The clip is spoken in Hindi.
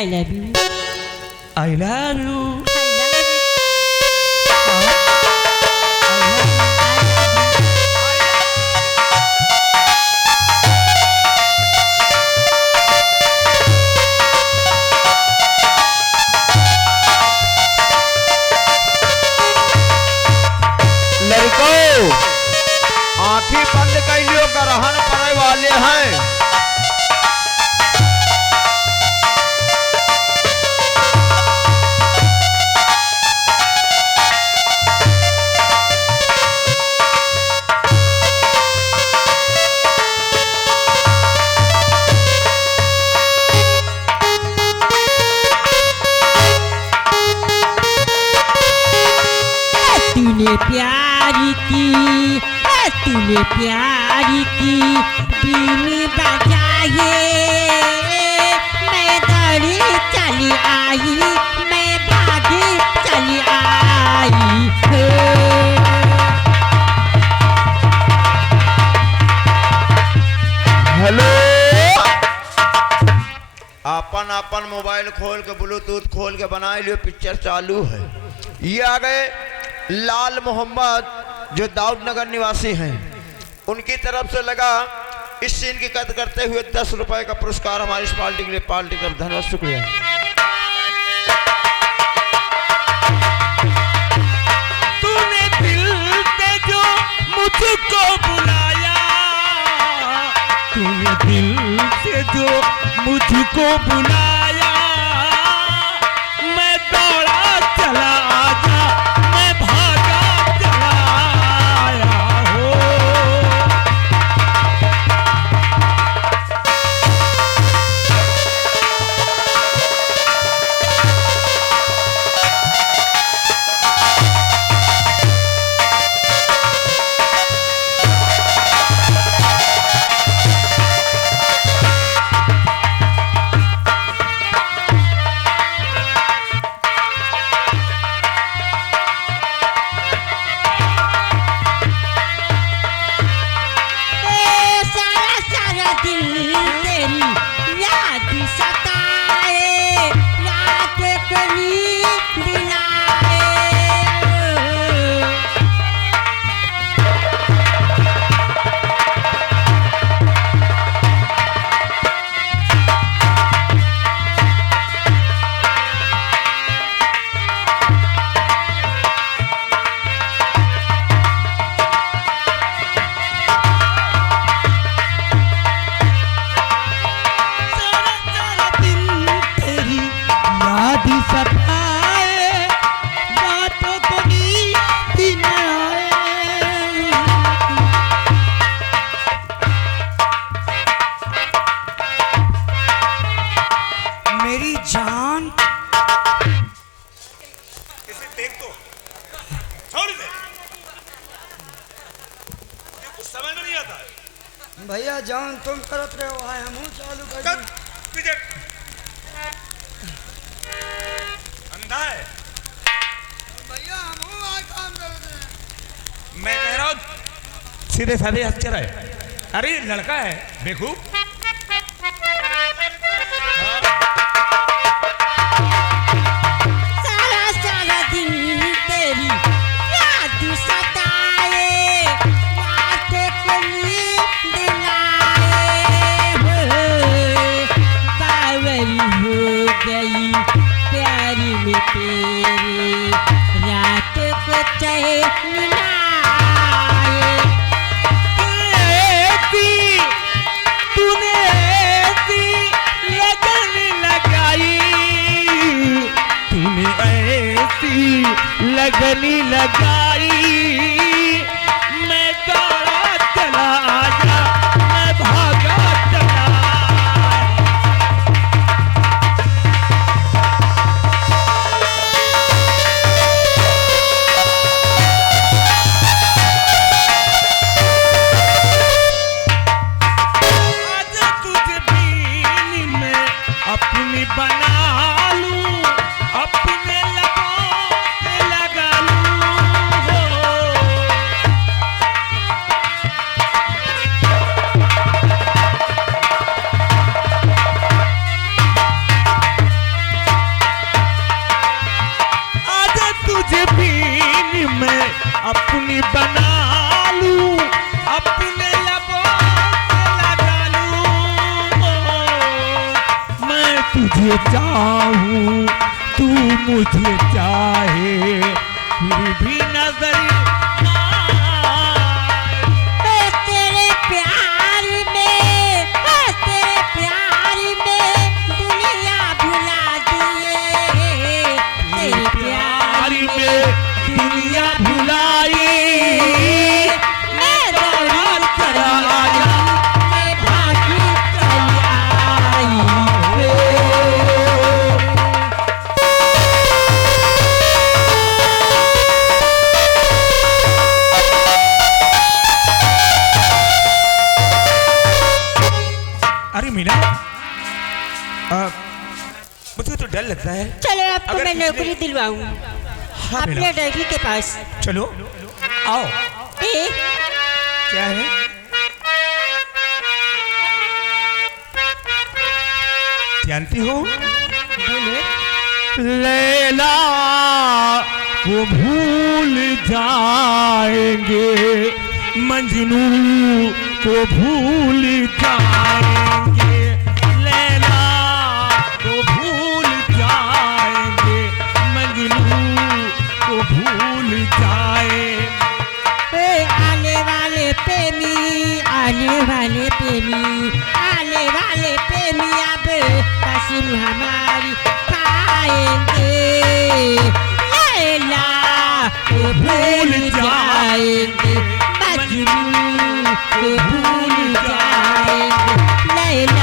I love you. I love you. आंखें बंद कैलियो ग्रहण पड़े वाले हैं। तूने प्यार की बीनी बजाए, मैं दौड़ी चली आई, मैं भागी चली आई। हेलो, अपन मोबाइल खोल के ब्लूटूथ खोल के बना लियो, पिक्चर चालू है। ये आ गए लाल मोहम्मद जो दाऊद नगर निवासी हैं, उनकी तरफ से लगा इस सीन की कद करते हुए 10 रुपए का पुरस्कार हमारी इस पार्टी के लिए। पार्टी का धन्यवाद, शुक्रिया। तूने दिल से जो मुझको बुलाया, तूने दिल से जो मुझको बुलाया, मैं दौड़ा चला आजा, मैं भागा चला आया हो। मेरी जान, इसे देख तो छोड़ दे, कुछ समझ में नहीं आता। भैया जान तुम करत रहे हो, आए हम चालू कर दी। अंधा है भैया, हम आए काम कर रहे हैं। मैं कह रहा हूँ सीधे साधे हस्कर है। अरे लड़का है बेवकूफ। लगनी लगाई, मैं दौड़ा चला आजा, मैं भागा चला। आज तुझे बीनी में अपनी बना लूं, अपने खोजबीन में अपनी बना लूं, अपने लबों पे लगा लूं। मैं तुझे चाहूं, तू मुझे चाहे, फिर भी नजर तेरे प्यार में, तेरे प्यार में दुनिया भुला दिए, तेरे प्यार में दुनिया भुलाई। मैं दौड़ कर आया, मैं भागी चली आई रे। अरे मीना, मुझे तो डर लगता है। चलो आपको अगर मैं किसी ने- नौकरी दिलवाऊं हाँ अपने मीना, डैडी के पास। चलो आओ। ए, क्या है? जानती हो लैला वो भूल जाएंगे, मजनू को भूल जाएंगे, लैला को भूल जाएंगे, मजनू को भूल जाए। आने वाले प्रेमी, आने वाले प्रेमी, आने वाले प्रेमी अब कसिम हमारी पाएंगे, लैला को भूल जाएंगे, मजनू को भूल जाएंगे, लैला